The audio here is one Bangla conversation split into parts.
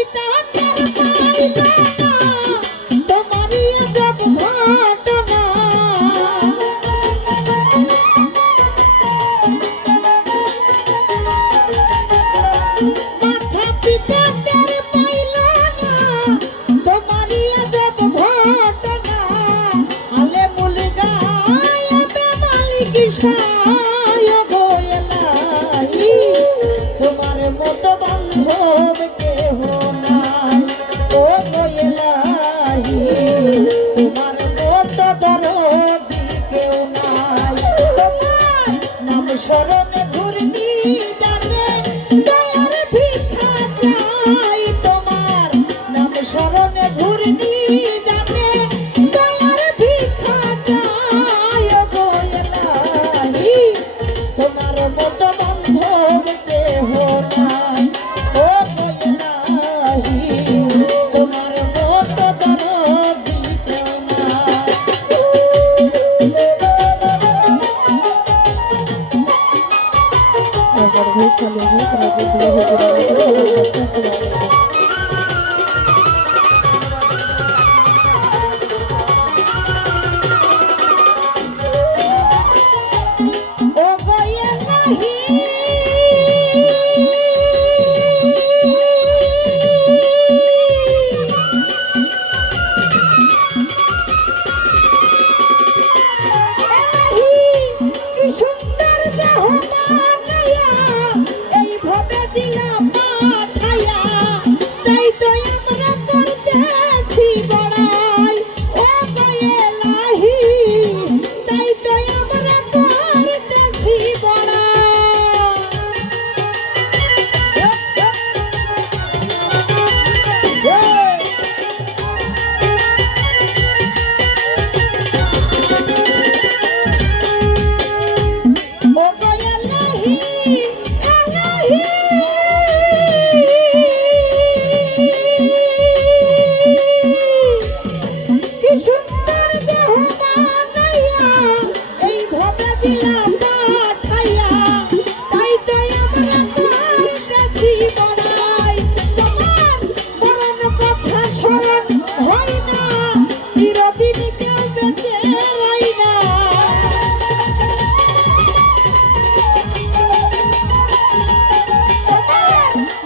পিতা তার পাইবে না তোমারই আজব ঘটনা। মাথা পিতা তার পাইল না তোমারই আজব ঘটনা। আলে মুল গায়ে মালিক সায় গোয়েলাই তোমার মতো বান্ধব কেহ নাই ও গোয়েলাই তোমার মতো দরদি কেউ নাই। তোমার নাম স্মরণে ঘূর্ণি জানে দয়ার ভিক্ষা চাই। তোমার নাম স্মরণে ঘূর্ণি জানে দয়ার ভিক্ষা চাই ও গোয়েলাই তোমার মতো বান্ধব কেহ নাই ও গোয়েলাই তোমার মতো দরদি কেউ নাই। ও গোয়েলাই কি সুন্দর দেহ বানাইয়া এইভাবে দিলাম পাঠাইয়া। তাই তো আমরা করতেছি বড়াই ও গোয়েলাই তাই তো আমরা করতেছি বড়াই। ও গোয়েলাই এলাহি কি সুন্দর দেহ বানাইয়া এইভাবে দিলাম পাঠাইয়া। তাই তো আমরা করতেছি বড়াই তোমার মরণ কথা স্মরণ হয় না চিরদিন কেউ বেঁচে রয় না।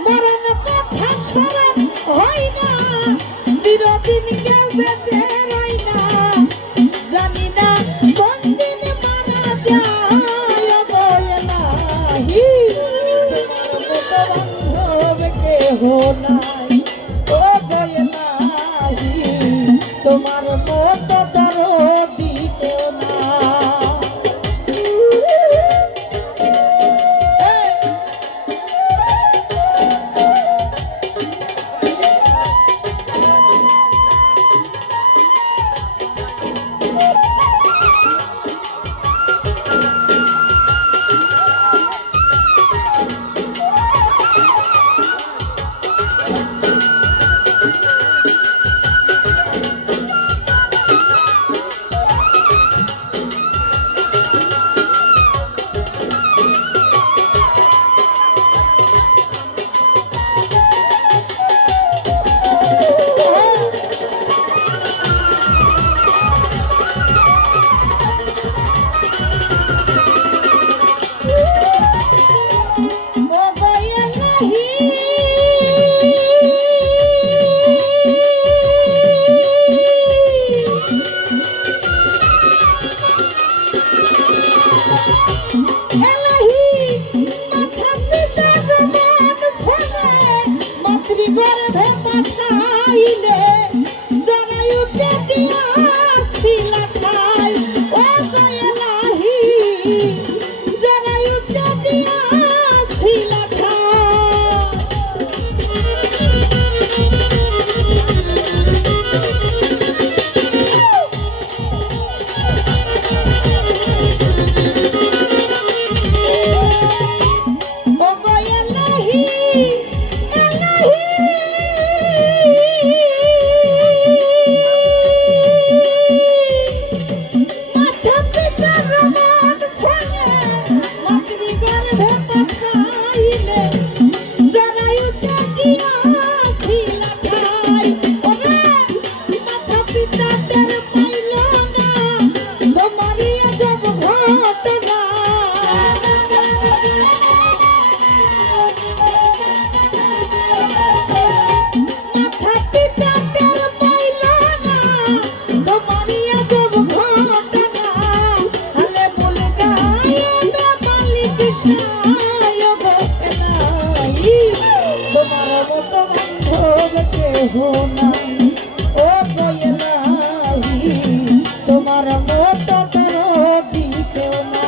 মরণ কথা স্মরণ হয় না চিরদিন কেউ বেঁচে রয় না। জানি না কোন দিন মারা যায় ও গোয়েলাই তোমার মতো বান্ধব কেহ নাই ও গোয়েলাই তোমার মতো দরদি কেউ নাই। কেহ নাই ও গয়েলাহি তোমার মতো দরদি কেউ না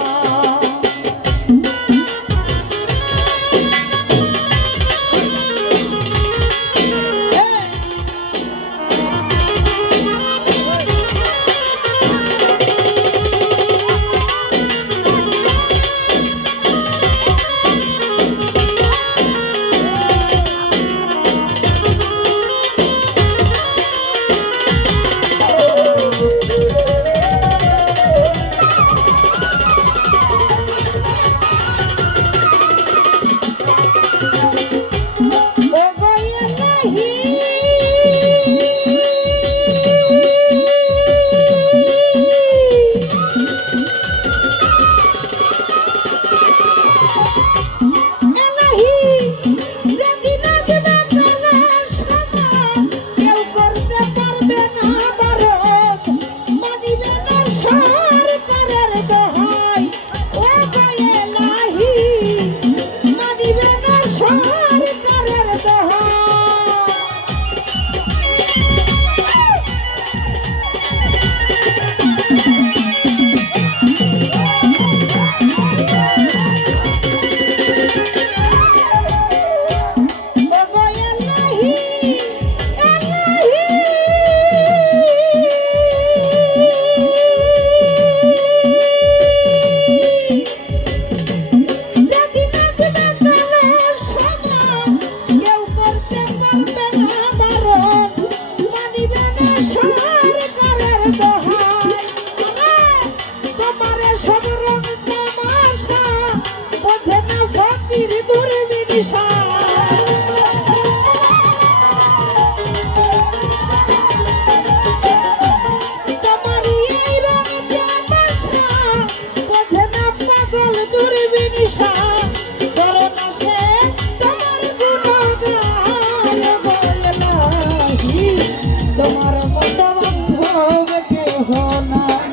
তোমার মতো বান্ধব কেহ নাই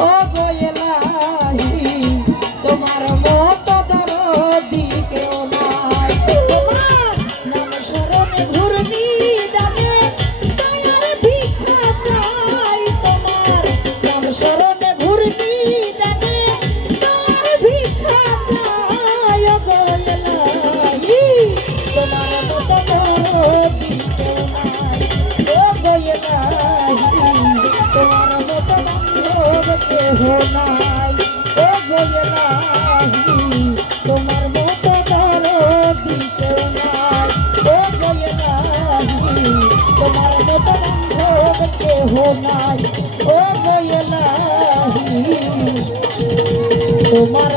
ও গয়েলাহি তোমার মতো দরদি কেউ নাই তোমার নাম স্মরণে ঘূর্ণি জানে দয়ার ভিক্ষা চাই তোমার নাম স্মরণে ঘূর্ণি জানে দয়ার ভিক্ষা চাই ও গয়েলাহি তোমার মতো দরদি কেউ নাই তোমার মতো বান্ধব কেহ নাই ও গয়েলাহি তোমার মতো দরদি কেউ নাই ও গয়েলাহি তোমার মতো বান্ধব কেহ নাই ও গয়েলাহি তোমার